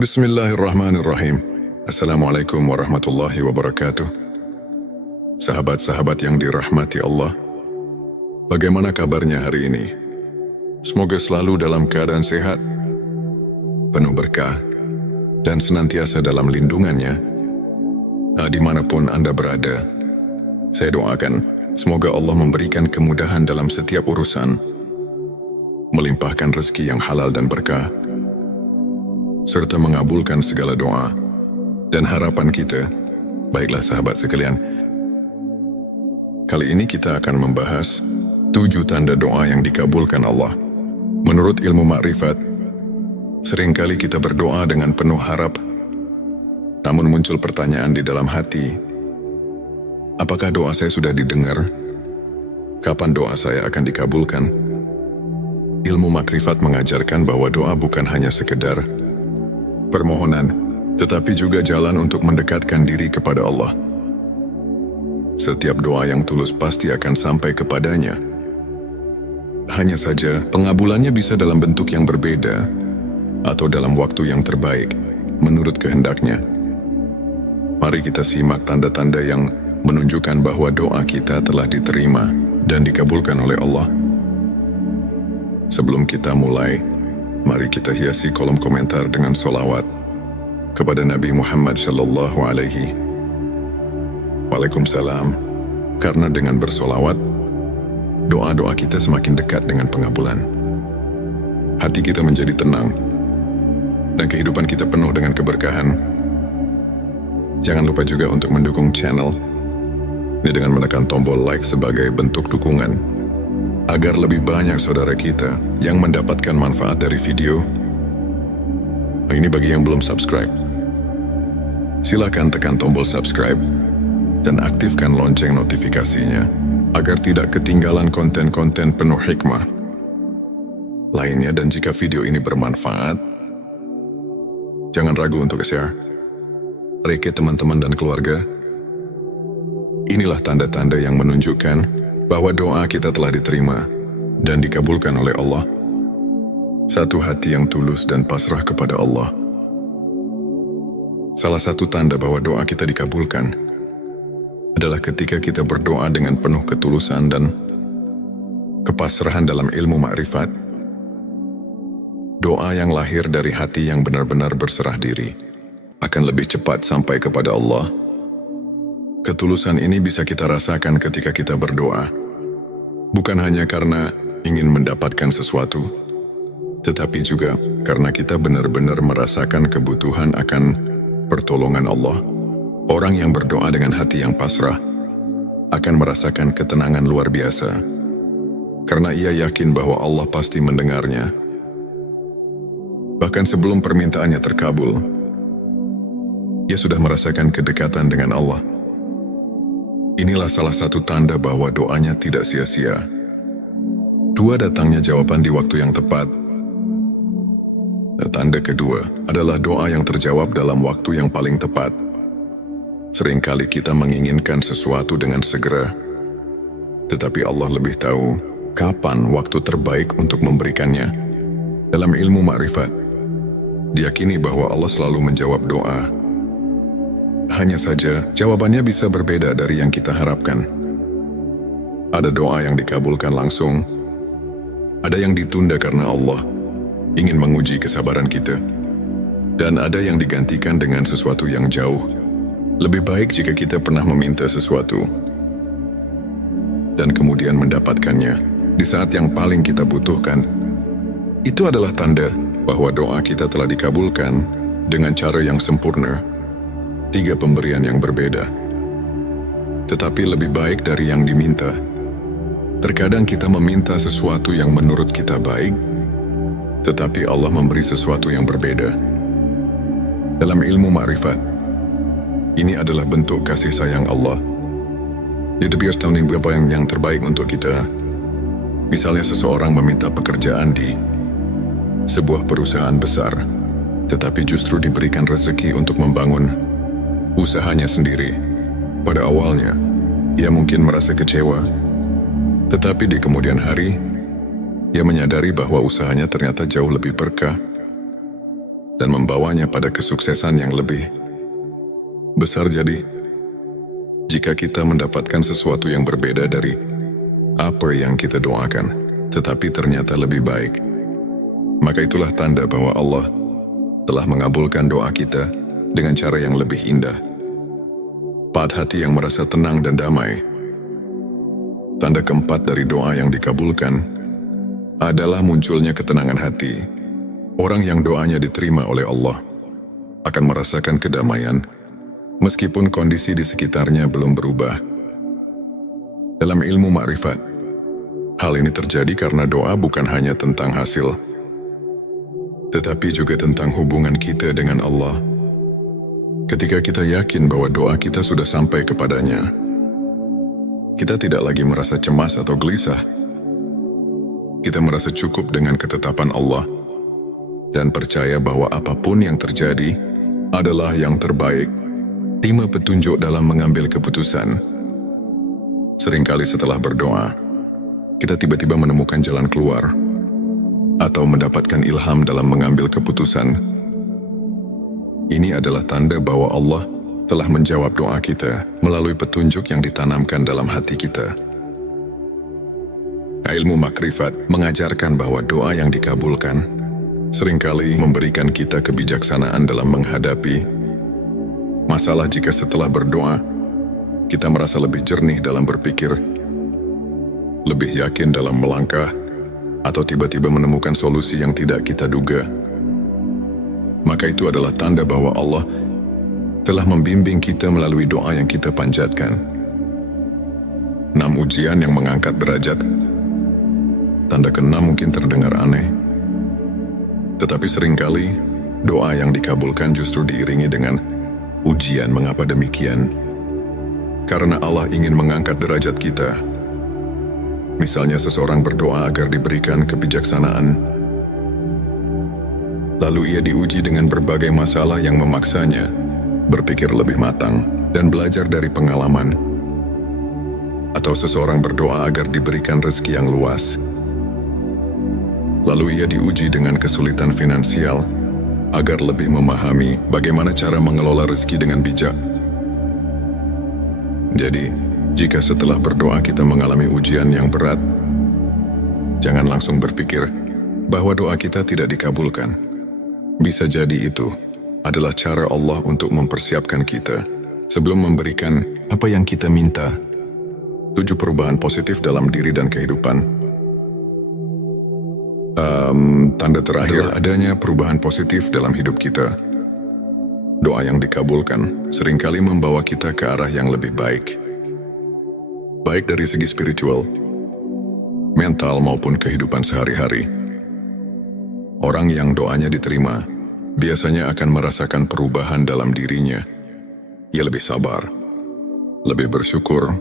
Bismillahirrahmanirrahim. Assalamualaikum warahmatullahi wabarakatuh. Sahabat-sahabat yang dirahmati Allah, bagaimana kabarnya hari ini? Semoga selalu dalam keadaan sehat, penuh berkah, dan senantiasa dalam lindungannya. Dimanapun Anda berada, saya doakan semoga Allah memberikan kemudahan dalam setiap urusan, melimpahkan rezeki yang halal dan berkah, serta mengabulkan segala doa dan harapan kita. Baiklah sahabat sekalian, kali ini kita akan membahas 7 tanda doa yang dikabulkan Allah. Menurut ilmu makrifat, seringkali kita berdoa dengan penuh harap, namun muncul pertanyaan di dalam hati, apakah doa saya sudah didengar? Kapan doa saya akan dikabulkan? Ilmu makrifat mengajarkan bahwa doa bukan hanya sekedar permohonan, tetapi juga jalan untuk mendekatkan diri kepada Allah. Setiap doa yang tulus pasti akan sampai kepadanya. Hanya saja, pengabulannya bisa dalam bentuk yang berbeda, atau dalam waktu yang terbaik, menurut kehendaknya. Mari kita simak tanda-tanda yang menunjukkan bahwa doa kita telah diterima dan dikabulkan oleh Allah. Sebelum kita mulai, mari kita hiasi kolom komentar dengan sholawat kepada Nabi Muhammad Sallallahu Alaihi Waalaikumsalam. Karena dengan bersolawat, doa-doa kita semakin dekat dengan pengabulan. Hati kita menjadi tenang, dan kehidupan kita penuh dengan keberkahan. Jangan lupa juga untuk mendukung channel ini dengan menekan tombol like sebagai bentuk dukungan, agar lebih banyak saudara kita yang mendapatkan manfaat dari video. Ini bagi yang belum subscribe. Silakan tekan tombol subscribe dan aktifkan lonceng notifikasinya agar tidak ketinggalan konten-konten penuh hikmah lainnya. Dan jika video ini bermanfaat, jangan ragu untuk share ke teman-teman dan keluarga. Inilah tanda-tanda yang menunjukkan bahwa doa kita telah diterima dan dikabulkan oleh Allah. Satu hati yang tulus dan pasrah kepada Allah. Salah satu tanda bahwa doa kita dikabulkan adalah ketika kita berdoa dengan penuh ketulusan dan kepasrahan dalam ilmu makrifat. Doa yang lahir dari hati yang benar-benar berserah diri akan lebih cepat sampai kepada Allah. Ketulusan ini bisa kita rasakan ketika kita berdoa, bukan hanya karena ingin mendapatkan sesuatu, tetapi juga karena kita benar-benar merasakan kebutuhan akan pertolongan Allah. Orang yang berdoa dengan hati yang pasrah akan merasakan ketenangan luar biasa, karena ia yakin bahwa Allah pasti mendengarnya. Bahkan sebelum permintaannya terkabul, ia sudah merasakan kedekatan dengan Allah. Inilah salah satu tanda bahwa doanya tidak sia-sia. 2, datangnya jawaban di waktu yang tepat. Tanda kedua adalah doa yang terjawab dalam waktu yang paling tepat. Seringkali kita menginginkan sesuatu dengan segera, tetapi Allah lebih tahu kapan waktu terbaik untuk memberikannya. Dalam ilmu makrifat, diyakini bahwa Allah selalu menjawab doa. Hanya saja, jawabannya bisa berbeda dari yang kita harapkan. Ada doa yang dikabulkan langsung, ada yang ditunda karena Allah ingin menguji kesabaran kita, dan ada yang digantikan dengan sesuatu yang jauh lebih baik jika kita pernah meminta sesuatu dan kemudian mendapatkannya di saat yang paling kita butuhkan. Itu adalah tanda bahwa doa kita telah dikabulkan dengan cara yang sempurna. 3 pemberian yang berbeda, tetapi lebih baik dari yang diminta. Terkadang kita meminta sesuatu yang menurut kita baik, tetapi Allah memberi sesuatu yang berbeda. Dalam ilmu makrifat, ini adalah bentuk kasih sayang Allah. Jadi biar tahu apa yang terbaik untuk kita. Misalnya seseorang meminta pekerjaan di sebuah perusahaan besar, tetapi justru diberikan rezeki untuk membangun usahanya sendiri. Pada awalnya, ia mungkin merasa kecewa, tetapi di kemudian hari, ia menyadari bahwa usahanya ternyata jauh lebih berkah. dan membawanya pada kesuksesan yang lebih besar. Jadi, jika kita mendapatkan sesuatu yang berbeda dari apa yang kita doakan, tetapi ternyata lebih baik, maka itulah tanda bahwa Allah telah mengabulkan doa kita dengan cara yang lebih indah. Pada hati yang merasa tenang dan damai. Tanda keempat dari doa yang dikabulkan adalah munculnya ketenangan hati. Orang yang doanya diterima oleh Allah akan merasakan kedamaian meskipun kondisi di sekitarnya belum berubah. Dalam ilmu makrifat, hal ini terjadi karena doa bukan hanya tentang hasil, tetapi juga tentang hubungan kita dengan Allah. Ketika kita yakin bahwa doa kita sudah sampai kepadanya, kita tidak lagi merasa cemas atau gelisah. Kita merasa cukup dengan ketetapan Allah dan percaya bahwa apapun yang terjadi adalah yang terbaik. Terima petunjuk dalam mengambil keputusan. Seringkali setelah berdoa, kita tiba-tiba menemukan jalan keluar atau mendapatkan ilham dalam mengambil keputusan. Ini adalah tanda bahwa Allah telah menjawab doa kita melalui petunjuk yang ditanamkan dalam hati kita. Ilmu makrifat mengajarkan bahwa doa yang dikabulkan seringkali memberikan kita kebijaksanaan dalam menghadapi masalah. Jika setelah berdoa, kita merasa lebih jernih dalam berpikir, lebih yakin dalam melangkah, atau tiba-tiba menemukan solusi yang tidak kita duga, maka itu adalah tanda bahwa Allah telah membimbing kita melalui doa yang kita panjatkan. 6 ujian yang mengangkat derajat. Tanda ke-6 mungkin terdengar aneh, tetapi seringkali doa yang dikabulkan justru diiringi dengan ujian. Mengapa demikian? Karena Allah ingin mengangkat derajat kita. Misalnya seseorang berdoa agar diberikan kebijaksanaan, lalu ia diuji dengan berbagai masalah yang memaksanya berpikir lebih matang dan belajar dari pengalaman. Atau seseorang berdoa agar diberikan rezeki yang luas, lalu ia diuji dengan kesulitan finansial agar lebih memahami bagaimana cara mengelola rezeki dengan bijak. Jadi, jika setelah berdoa kita mengalami ujian yang berat, jangan langsung berpikir bahwa doa kita tidak dikabulkan. Bisa jadi itu adalah cara Allah untuk mempersiapkan kita sebelum memberikan apa yang kita minta. 7 perubahan positif dalam diri dan kehidupan. Tanda terakhir adanya perubahan positif dalam hidup kita. Doa yang dikabulkan seringkali membawa kita ke arah yang lebih baik. Baik dari segi spiritual, mental maupun kehidupan sehari-hari. Orang yang doanya diterima biasanya akan merasakan perubahan dalam dirinya. Ia lebih sabar, lebih bersyukur,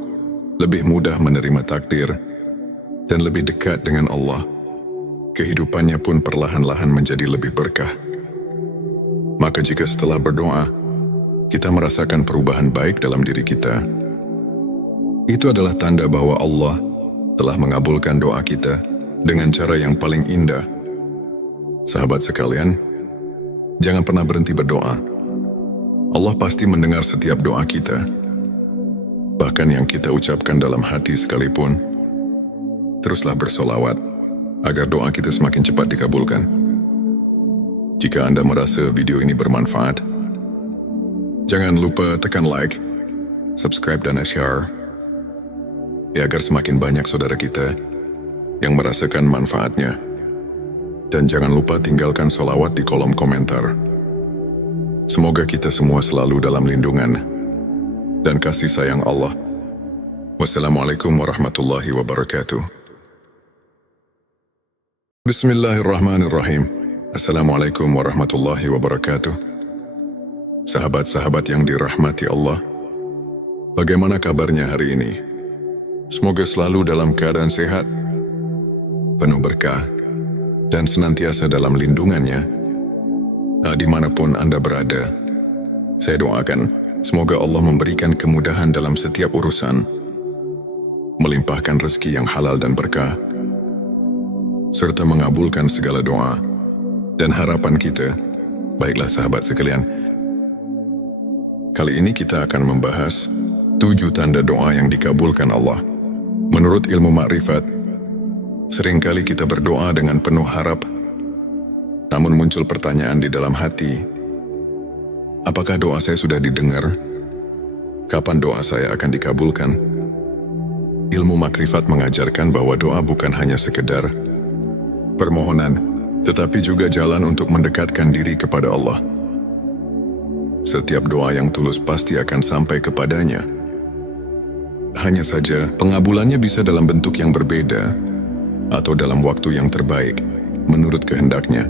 lebih mudah menerima takdir, dan lebih dekat dengan Allah. Kehidupannya pun perlahan-lahan menjadi lebih berkah. Maka jika setelah berdoa, kita merasakan perubahan baik dalam diri kita, itu adalah tanda bahwa Allah telah mengabulkan doa kita dengan cara yang paling indah. Sahabat sekalian, jangan pernah berhenti berdoa. Allah pasti mendengar setiap doa kita. Bahkan yang kita ucapkan dalam hati sekalipun. Teruslah bersolawat agar doa kita semakin cepat dikabulkan. Jika Anda merasa video ini bermanfaat, jangan lupa tekan like, subscribe dan share, ya agar semakin banyak saudara kita yang merasakan manfaatnya. Dan jangan lupa tinggalkan solawat di kolom komentar. Semoga kita semua selalu dalam lindungan dan kasih sayang Allah. Wassalamualaikum warahmatullahi wabarakatuh. Bismillahirrahmanirrahim. Assalamualaikum warahmatullahi wabarakatuh. Sahabat-sahabat yang dirahmati Allah, bagaimana kabarnya hari ini? Semoga selalu dalam keadaan sehat, penuh berkah, dan senantiasa dalam lindungannya. Dimanapun Anda berada, saya doakan semoga Allah memberikan kemudahan dalam setiap urusan, melimpahkan rezeki yang halal dan berkah, serta mengabulkan segala doa dan harapan kita Baiklah sahabat sekalian, kali ini kita akan membahas 7 tanda doa yang dikabulkan Allah. Menurut ilmu makrifat, seringkali kita berdoa dengan penuh harap, namun muncul pertanyaan di dalam hati, apakah doa saya sudah didengar? Kapan doa saya akan dikabulkan? Ilmu makrifat mengajarkan bahwa doa bukan hanya sekedar permohonan, tetapi juga jalan untuk mendekatkan diri kepada Allah. Setiap doa yang tulus pasti akan sampai kepadanya. Hanya saja, pengabulannya bisa dalam bentuk yang berbeda atau dalam waktu yang terbaik, menurut kehendaknya.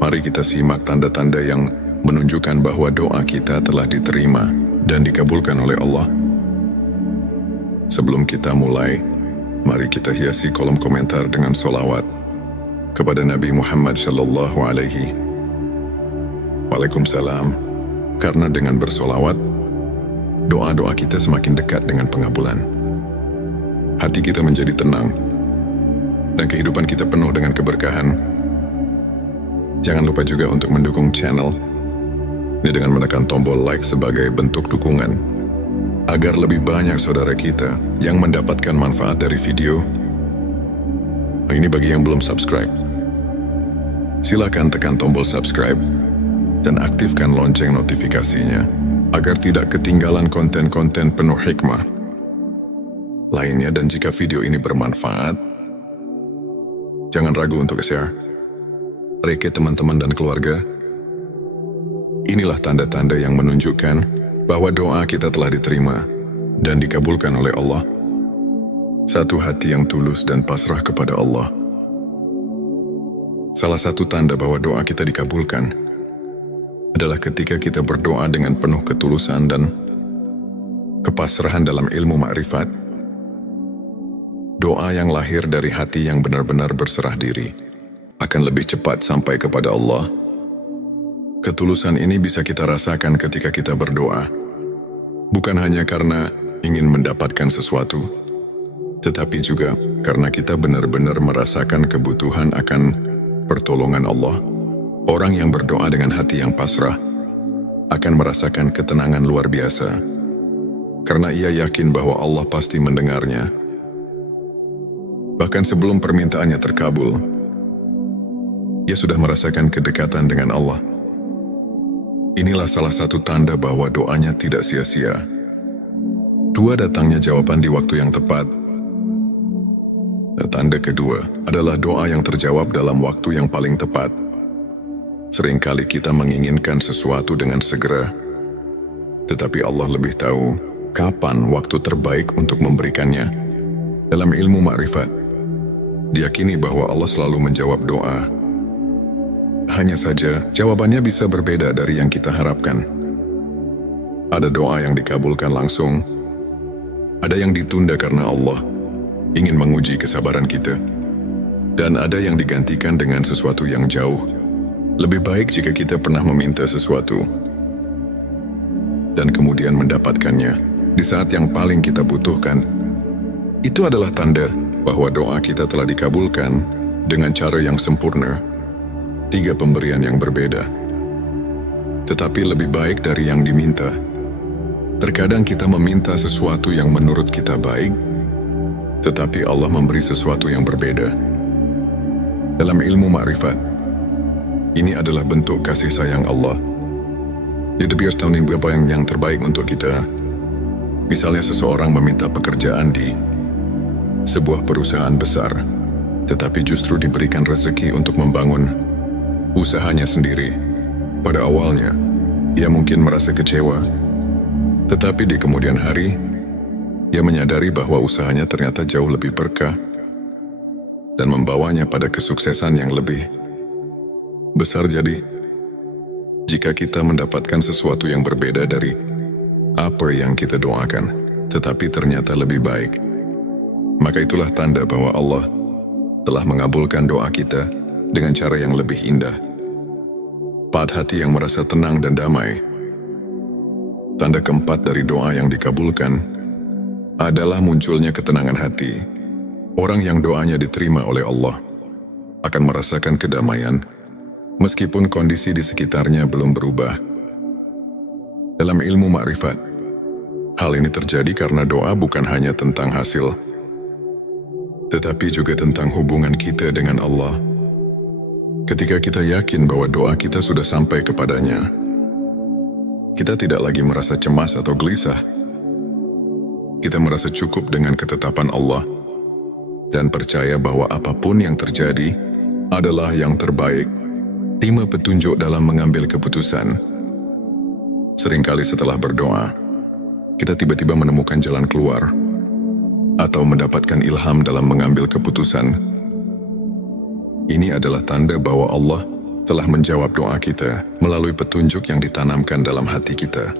Mari kita simak tanda-tanda yang menunjukkan bahwa doa kita telah diterima dan dikabulkan oleh Allah. Sebelum kita mulai, mari kita hiasi kolom komentar dengan sholawat kepada Nabi Muhammad sallallahu alaihi Waalaikumsalam. Karena dengan bersolawat, doa-doa kita semakin dekat dengan pengabulan. Hati kita menjadi tenang, dan kehidupan kita penuh dengan keberkahan. Jangan lupa juga untuk mendukung channel ini dengan menekan tombol like sebagai bentuk dukungan, agar lebih banyak saudara kita yang mendapatkan manfaat dari video. Ini bagi yang belum subscribe. Silakan tekan tombol subscribe dan aktifkan lonceng notifikasinya, agar tidak ketinggalan konten-konten penuh hikmah lainnya. Dan jika video ini bermanfaat, jangan ragu untuk share ke teman-teman dan keluarga. Inilah tanda-tanda yang menunjukkan bahwa doa kita telah diterima dan dikabulkan oleh Allah. Satu hati yang tulus dan pasrah kepada Allah. Salah satu tanda bahwa doa kita dikabulkan adalah ketika kita berdoa dengan penuh ketulusan dan kepasrahan dalam ilmu makrifat. Doa yang lahir dari hati yang benar-benar berserah diri akan lebih cepat sampai kepada Allah. Ketulusan ini bisa kita rasakan ketika kita berdoa, bukan hanya karena ingin mendapatkan sesuatu, tetapi juga karena kita benar-benar merasakan kebutuhan akan pertolongan Allah. Orang yang berdoa dengan hati yang pasrah akan merasakan ketenangan luar biasa, karena ia yakin bahwa Allah pasti mendengarnya. Bahkan sebelum permintaannya terkabul, ia sudah merasakan kedekatan dengan Allah. Inilah salah satu tanda bahwa doanya tidak sia-sia. 2, datangnya jawaban di waktu yang tepat. Tanda kedua adalah doa yang terjawab dalam waktu yang paling tepat. Seringkali kita menginginkan sesuatu dengan segera, tetapi Allah lebih tahu kapan waktu terbaik untuk memberikannya. Dalam ilmu makrifat, diyakini bahwa Allah selalu menjawab doa. Hanya saja, jawabannya bisa berbeda dari yang kita harapkan. Ada doa yang dikabulkan langsung, ada yang ditunda karena Allah ingin menguji kesabaran kita, dan ada yang digantikan dengan sesuatu yang jauh lebih baik jika kita pernah meminta sesuatu dan kemudian mendapatkannya di saat yang paling kita butuhkan. Itu adalah tanda bahwa doa kita telah dikabulkan dengan cara yang sempurna. 3 pemberian yang berbeda, tetapi lebih baik dari yang diminta. Terkadang kita meminta sesuatu yang menurut kita baik, tetapi Allah memberi sesuatu yang berbeda. Dalam ilmu makrifat, ini adalah bentuk kasih sayang Allah. Dia biasa tahu apa yang terbaik untuk kita. Misalnya seseorang meminta pekerjaan di sebuah perusahaan besar, tetapi justru diberikan rezeki untuk membangun usahanya sendiri. Pada awalnya, ia mungkin merasa kecewa, tetapi di kemudian hari, ia menyadari bahwa usahanya ternyata jauh lebih berkah dan membawanya pada kesuksesan yang lebih besar. Jadi, jika kita mendapatkan sesuatu yang berbeda dari apa yang kita doakan, tetapi ternyata lebih baik, maka itulah tanda bahwa Allah telah mengabulkan doa kita dengan cara yang lebih indah. 4, hati yang merasa tenang dan damai. Tanda keempat dari doa yang dikabulkan adalah munculnya ketenangan hati. Orang yang doanya diterima oleh Allah akan merasakan kedamaian meskipun kondisi di sekitarnya belum berubah. Dalam ilmu makrifat, hal ini terjadi karena doa bukan hanya tentang hasil, tetapi juga tentang hubungan kita dengan Allah. Ketika kita yakin bahwa doa kita sudah sampai kepadanya, kita tidak lagi merasa cemas atau gelisah. Kita merasa cukup dengan ketetapan Allah dan percaya bahwa apapun yang terjadi adalah yang terbaik. Terima petunjuk dalam mengambil keputusan. Seringkali setelah berdoa, kita tiba-tiba menemukan jalan keluar atau mendapatkan ilham dalam mengambil keputusan. Ini adalah tanda bahwa Allah telah menjawab doa kita melalui petunjuk yang ditanamkan dalam hati kita.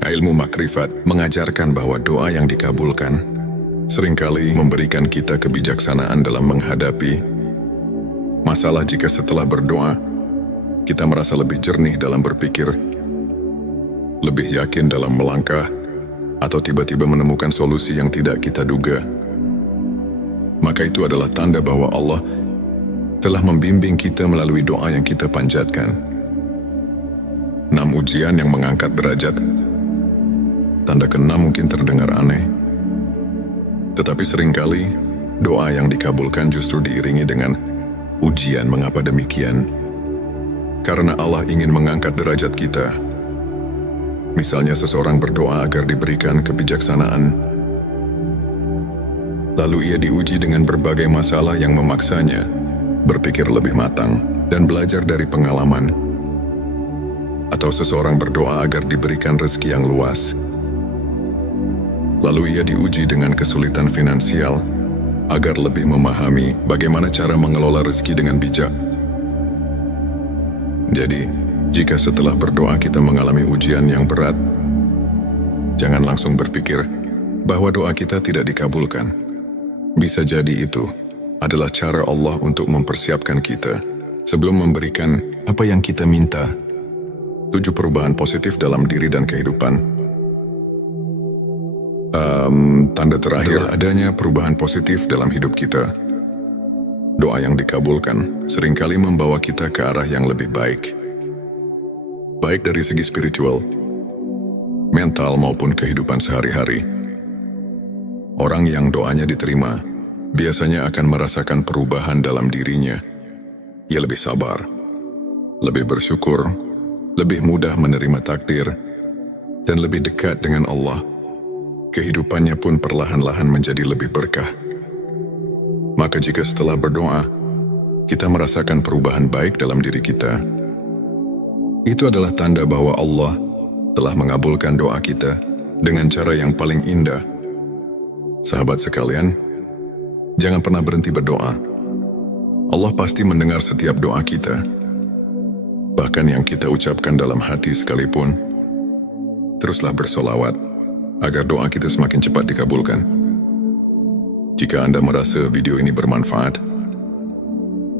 Ilmu makrifat mengajarkan bahwa doa yang dikabulkan seringkali memberikan kita kebijaksanaan dalam menghadapi masalah. Jika setelah berdoa, kita merasa lebih jernih dalam berpikir, lebih yakin dalam melangkah, atau tiba-tiba menemukan solusi yang tidak kita duga, maka itu adalah tanda bahwa Allah telah membimbing kita melalui doa yang kita panjatkan. 6 ujian yang mengangkat derajat. Tanda ke-6 mungkin terdengar aneh, tetapi seringkali doa yang dikabulkan justru diiringi dengan ujian. Mengapa demikian? Karena Allah ingin mengangkat derajat kita. Misalnya seseorang berdoa agar diberikan kebijaksanaan, lalu ia diuji dengan berbagai masalah yang memaksanya berpikir lebih matang dan belajar dari pengalaman. Atau seseorang berdoa agar diberikan rezeki yang luas, lalu ia diuji dengan kesulitan finansial agar lebih memahami bagaimana cara mengelola rezeki dengan bijak. Jadi, jika setelah berdoa kita mengalami ujian yang berat, jangan langsung berpikir bahwa doa kita tidak dikabulkan. Bisa jadi itu adalah cara Allah untuk mempersiapkan kita sebelum memberikan apa yang kita minta. 7 perubahan positif dalam diri dan kehidupan. Tanda terakhir adanya perubahan positif dalam hidup kita. Doa yang dikabulkan seringkali membawa kita ke arah yang lebih baik. Baik dari segi spiritual, mental maupun kehidupan sehari-hari. Orang yang doanya diterima biasanya akan merasakan perubahan dalam dirinya. Ia lebih sabar, lebih bersyukur, lebih mudah menerima takdir, dan lebih dekat dengan Allah. Kehidupannya pun perlahan-lahan menjadi lebih berkah. Maka jika setelah berdoa, kita merasakan perubahan baik dalam diri kita, itu adalah tanda bahwa Allah telah mengabulkan doa kita dengan cara yang paling indah. Sahabat sekalian, jangan pernah berhenti berdoa. Allah pasti mendengar setiap doa kita. Bahkan yang kita ucapkan dalam hati sekalipun. Teruslah bersolawat agar doa kita semakin cepat dikabulkan. Jika Anda merasa video ini bermanfaat,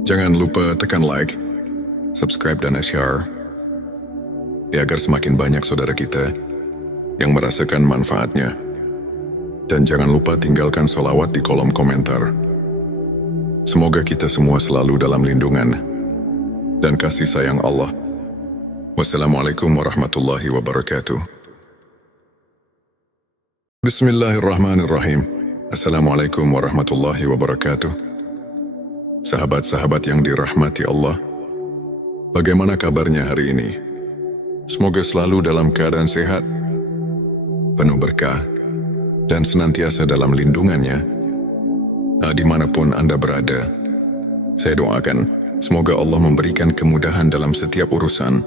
jangan lupa tekan like, subscribe dan share, agar semakin banyak saudara kita yang merasakan manfaatnya. Dan jangan lupa tinggalkan solawat di kolom komentar. Semoga kita semua selalu dalam lindungan dan kasih sayang Allah. Wassalamualaikum warahmatullahi wabarakatuh. Bismillahirrahmanirrahim. Assalamualaikum warahmatullahi wabarakatuh. Sahabat-sahabat yang dirahmati Allah, bagaimana kabarnya hari ini? Semoga selalu dalam keadaan sehat, penuh berkah, dan senantiasa dalam lindungannya. Dimanapun Anda berada, saya doakan semoga Allah memberikan kemudahan dalam setiap urusan,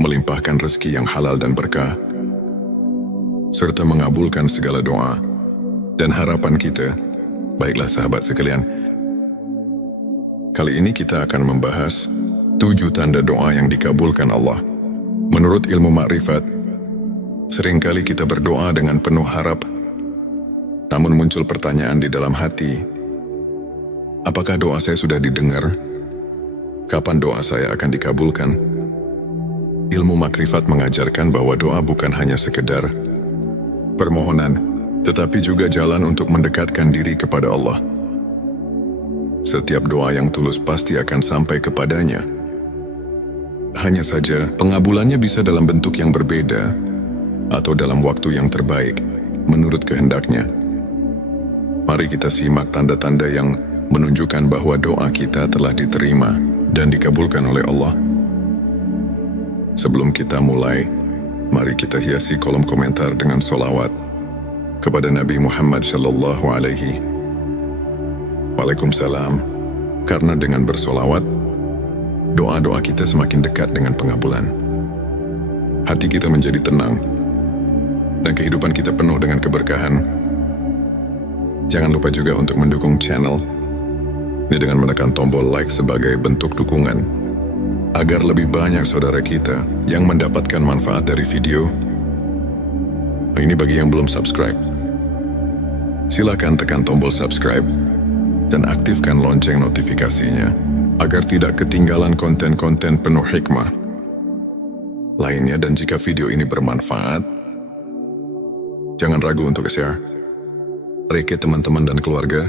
melimpahkan rezeki yang halal dan berkah, serta mengabulkan segala doa dan harapan kita. Baiklah sahabat sekalian, kali ini kita akan membahas 7 tanda doa yang dikabulkan Allah. Menurut ilmu makrifat, seringkali kita berdoa dengan penuh harap, namun muncul pertanyaan di dalam hati, apakah doa saya sudah didengar? Kapan doa saya akan dikabulkan? Ilmu makrifat mengajarkan bahwa doa bukan hanya sekedar permohonan, tetapi juga jalan untuk mendekatkan diri kepada Allah. setiap doa yang tulus pasti akan sampai kepadanya. Hanya saja, pengabulannya bisa dalam bentuk yang berbeda atau dalam waktu yang terbaik, menurut kehendaknya. Mari kita simak tanda-tanda yang menunjukkan bahwa doa kita telah diterima dan dikabulkan oleh Allah. Sebelum kita mulai, mari kita hiasi kolom komentar dengan sholawat kepada Nabi Muhammad Sallallahu Alaihi Waalaikumsalam. Karena dengan bersolawat, doa-doa kita semakin dekat dengan pengabulan. Hati kita menjadi tenang, dan kehidupan kita penuh dengan keberkahan. Jangan lupa juga untuk mendukung channel ini dengan menekan tombol like sebagai bentuk dukungan, agar lebih banyak saudara kita yang mendapatkan manfaat dari video. Ini bagi yang belum subscribe. Silakan tekan tombol subscribe dan aktifkan lonceng notifikasinya agar tidak ketinggalan konten-konten penuh hikmah lainnya. Dan jika video ini bermanfaat, jangan ragu untuk share ke teman-teman dan keluarga.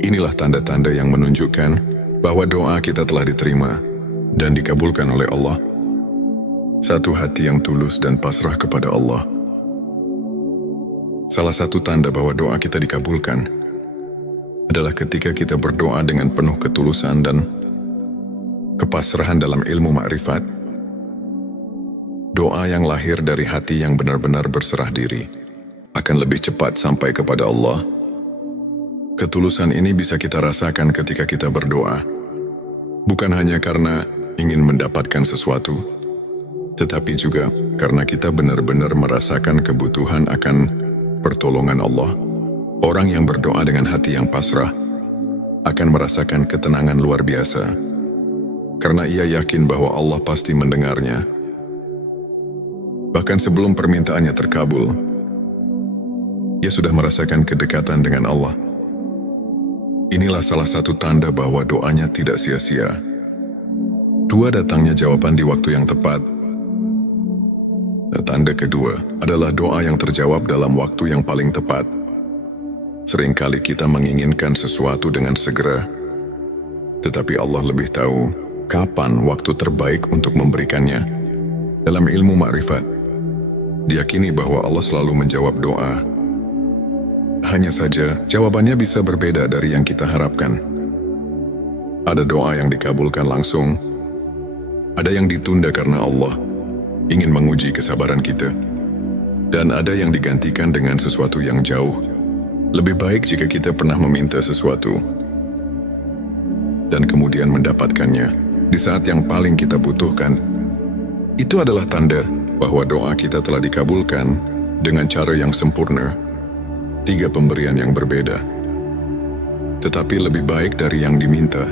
Inilah tanda-tanda yang menunjukkan bahwa doa kita telah diterima dan dikabulkan oleh Allah. Satu hati yang tulus dan pasrah kepada Allah. Salah satu tanda bahwa doa kita dikabulkan adalah ketika kita berdoa dengan penuh ketulusan dan kepasrahan dalam ilmu makrifat. Doa yang lahir dari hati yang benar-benar berserah diri akan lebih cepat sampai kepada Allah. Ketulusan ini bisa kita rasakan ketika kita berdoa, bukan hanya karena ingin mendapatkan sesuatu, tetapi juga karena kita benar-benar merasakan kebutuhan akan pertolongan Allah. Orang yang berdoa dengan hati yang pasrah akan merasakan ketenangan luar biasa, karena ia yakin bahwa Allah pasti mendengarnya. Bahkan sebelum permintaannya terkabul, ia sudah merasakan kedekatan dengan Allah. Inilah salah satu tanda bahwa doanya tidak sia-sia. Dua, datangnya jawaban di waktu yang tepat. Tanda kedua adalah doa yang terjawab dalam waktu yang paling tepat. Seringkali kita menginginkan sesuatu dengan segera, tetapi Allah lebih tahu kapan waktu terbaik untuk memberikannya. Dalam ilmu makrifat, diyakini bahwa Allah selalu menjawab doa. Hanya saja, jawabannya bisa berbeda dari yang kita harapkan. Ada doa yang dikabulkan langsung, ada yang ditunda karena Allah ingin menguji kesabaran kita, dan ada yang digantikan dengan sesuatu yang jauh lebih baik jika kita pernah meminta sesuatu dan kemudian mendapatkannya di saat yang paling kita butuhkan. Itu adalah tanda bahwa doa kita telah dikabulkan dengan cara yang sempurna. 3 pemberian yang berbeda, tetapi lebih baik dari yang diminta.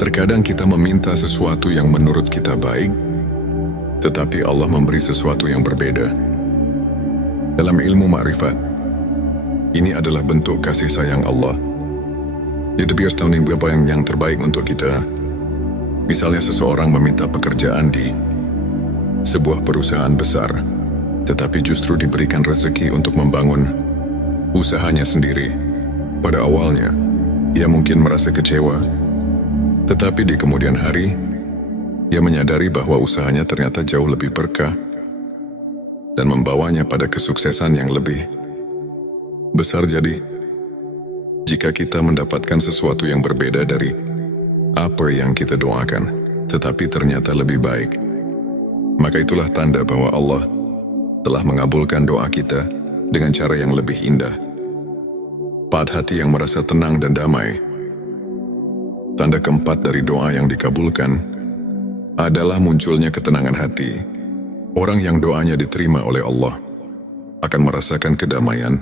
Terkadang kita meminta sesuatu yang menurut kita baik, tetapi Allah memberi sesuatu yang berbeda. Dalam ilmu makrifat, ini adalah bentuk kasih sayang Allah. Dia biasa tahu apa yang terbaik untuk kita. Misalnya seseorang meminta pekerjaan di sebuah perusahaan besar, tetapi justru diberikan rezeki untuk membangun usahanya sendiri. Pada awalnya, ia mungkin merasa kecewa, tetapi di kemudian hari, ia menyadari bahwa usahanya ternyata jauh lebih berkah dan membawanya pada kesuksesan yang lebih besar. Jadi, jika kita mendapatkan sesuatu yang berbeda dari apa yang kita doakan, tetapi ternyata lebih baik, maka itulah tanda bahwa Allah telah mengabulkan doa kita dengan cara yang lebih indah. 4, hati yang merasa tenang dan damai. Tanda keempat dari doa yang dikabulkan adalah munculnya ketenangan hati. Orang yang doanya diterima oleh Allah akan merasakan kedamaian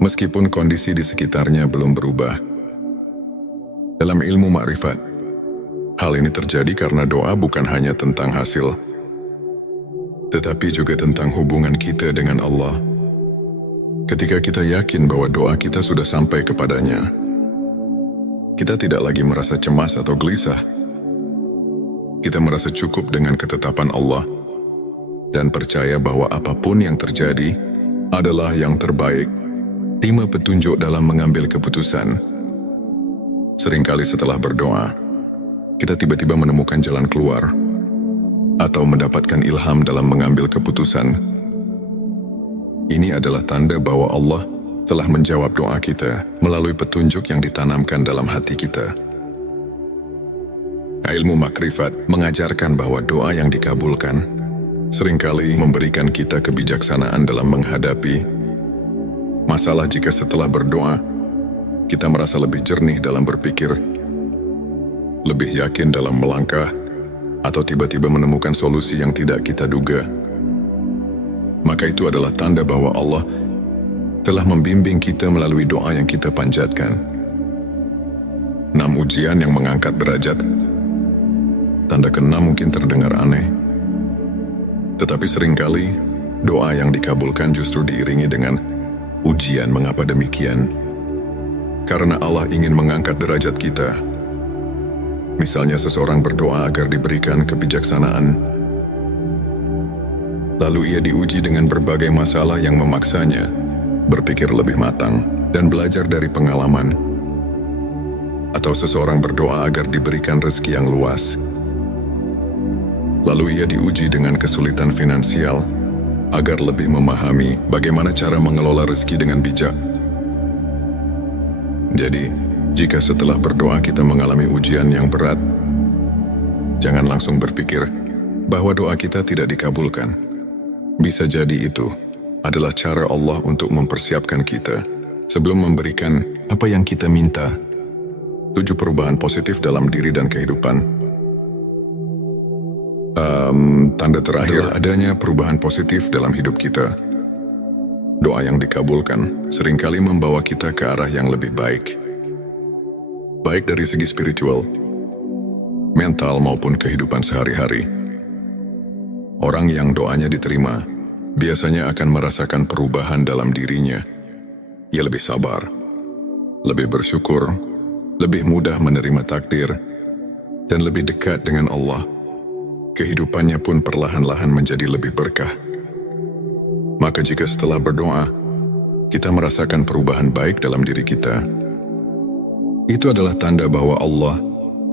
meskipun kondisi di sekitarnya belum berubah. Dalam ilmu makrifat, hal ini terjadi karena doa bukan hanya tentang hasil, tetapi juga tentang hubungan kita dengan Allah. Ketika kita yakin bahwa doa kita sudah sampai kepadanya, kita tidak lagi merasa cemas atau gelisah. Kita merasa cukup dengan ketetapan Allah dan percaya bahwa apapun yang terjadi adalah yang terbaik. 5, petunjuk dalam mengambil keputusan. Seringkali setelah berdoa, kita tiba-tiba menemukan jalan keluar atau mendapatkan ilham dalam mengambil keputusan. Ini adalah tanda bahwa Allah telah menjawab doa kita melalui petunjuk yang ditanamkan dalam hati kita. Ilmu makrifat mengajarkan bahwa doa yang dikabulkan seringkali memberikan kita kebijaksanaan dalam menghadapi masalah. Jika setelah berdoa, kita merasa lebih jernih dalam berpikir, lebih yakin dalam melangkah, atau tiba-tiba menemukan solusi yang tidak kita duga, maka itu adalah tanda bahwa Allah telah membimbing kita melalui doa yang kita panjatkan. 6 ujian yang mengangkat derajat. Tanda ke-6 mungkin terdengar aneh, tetapi seringkali doa yang dikabulkan justru diiringi dengan ujian. Mengapa demikian? Karena Allah ingin mengangkat derajat kita. Misalnya seseorang berdoa agar diberikan kebijaksanaan, lalu ia diuji dengan berbagai masalah yang memaksanya berpikir lebih matang dan belajar dari pengalaman. Atau seseorang berdoa agar diberikan rezeki yang luas, lalu ia diuji dengan kesulitan finansial agar lebih memahami bagaimana cara mengelola rezeki dengan bijak. Jadi, jika setelah berdoa kita mengalami ujian yang berat, jangan langsung berpikir bahwa doa kita tidak dikabulkan. Bisa jadi itu adalah cara Allah untuk mempersiapkan kita sebelum memberikan apa yang kita minta. 7 perubahan positif dalam diri dan kehidupan. Tanda terakhir adanya perubahan positif dalam hidup kita. Doa yang dikabulkan seringkali membawa kita ke arah yang lebih baik. Baik dari segi spiritual, mental maupun kehidupan sehari-hari. Orang yang doanya diterima biasanya akan merasakan perubahan dalam dirinya. Ia lebih sabar, lebih bersyukur, lebih mudah menerima takdir, dan lebih dekat dengan Allah. Kehidupannya pun perlahan-lahan menjadi lebih berkah. Maka jika setelah berdoa, kita merasakan perubahan baik dalam diri kita, itu adalah tanda bahwa Allah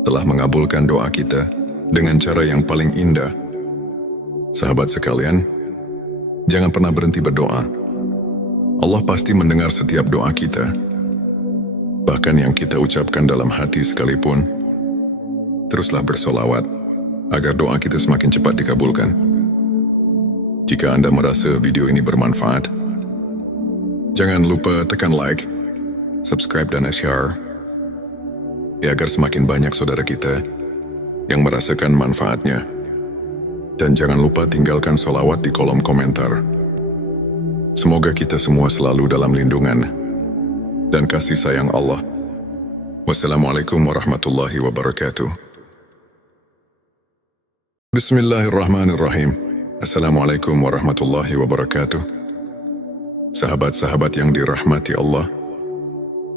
telah mengabulkan doa kita dengan cara yang paling indah. Sahabat sekalian, jangan pernah berhenti berdoa. Allah pasti mendengar setiap doa kita, bahkan yang kita ucapkan dalam hati sekalipun. Teruslah bersolawat agar doa kita semakin cepat dikabulkan. Jika Anda merasa video ini bermanfaat, jangan lupa tekan like, subscribe dan share, ya agar semakin banyak saudara kita yang merasakan manfaatnya. Dan jangan lupa tinggalkan solawat di kolom komentar. Semoga kita semua selalu dalam lindungan dan kasih sayang Allah. Wassalamualaikum warahmatullahi wabarakatuh. Bismillahirrahmanirrahim. Assalamualaikum warahmatullahi wabarakatuh. Sahabat-sahabat yang dirahmati Allah,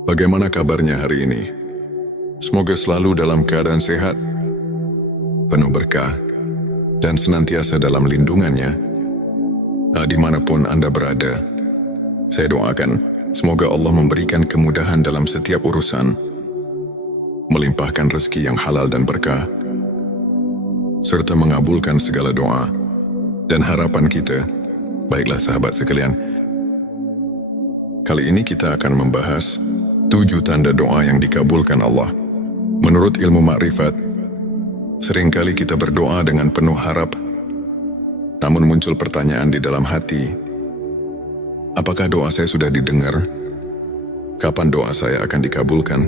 bagaimana kabarnya hari ini? Semoga selalu dalam keadaan sehat, penuh berkah, dan senantiasa dalam lindungannya. Dimanapun Anda berada, saya doakan semoga Allah memberikan kemudahan dalam setiap urusan, melimpahkan rezeki yang halal dan berkah, serta mengabulkan segala doa dan harapan kita. Baiklah sahabat sekalian, kali ini kita akan membahas 7 tanda doa yang dikabulkan Allah. Menurut ilmu makrifat, seringkali kita berdoa dengan penuh harap, namun muncul pertanyaan di dalam hati, apakah doa saya sudah didengar? Kapan doa saya akan dikabulkan?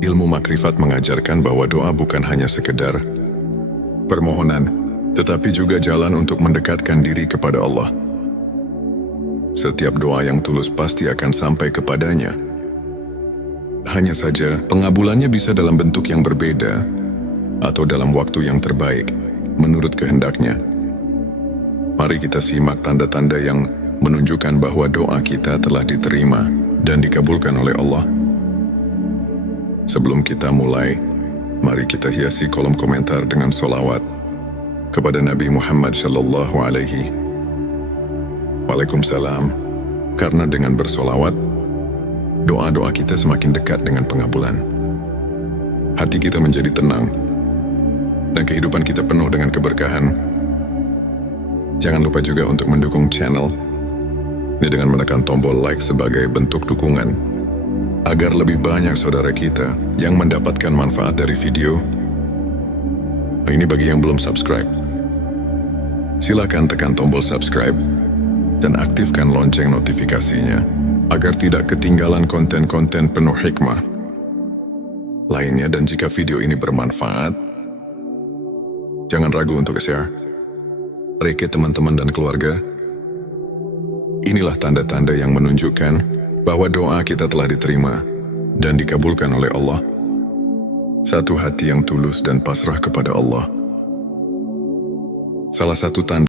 Ilmu makrifat mengajarkan bahwa doa bukan hanya sekedar permohonan, tetapi juga jalan untuk mendekatkan diri kepada Allah. Setiap doa yang tulus pasti akan sampai kepadanya. Hanya saja, pengabulannya bisa dalam bentuk yang berbeda atau dalam waktu yang terbaik, menurut kehendaknya. Mari kita simak tanda-tanda yang menunjukkan bahwa doa kita telah diterima dan dikabulkan oleh Allah. Sebelum kita mulai, mari kita hiasi kolom komentar dengan solawat kepada Nabi Muhammad Sallallahu Alaihi Waalaikumsalam. Karena dengan bersolawat, doa-doa kita semakin dekat dengan pengabulan. hati kita menjadi tenang, dan kehidupan kita penuh dengan keberkahan. Jangan lupa juga untuk mendukung channel ini dengan menekan tombol like sebagai bentuk dukungan, agar lebih banyak saudara kita yang mendapatkan manfaat dari video. Ini bagi yang belum subscribe. Silakan tekan tombol subscribe dan aktifkan lonceng notifikasinya, agar tidak ketinggalan konten-konten penuh hikmah lainnya. Dan jika video ini bermanfaat, jangan ragu untuk share ke teman-teman dan keluarga. Inilah tanda-tanda yang menunjukkan bahwa doa kita telah diterima dan dikabulkan oleh Allah. Satu hati yang tulus dan pasrah kepada Allah. Salah satu tanda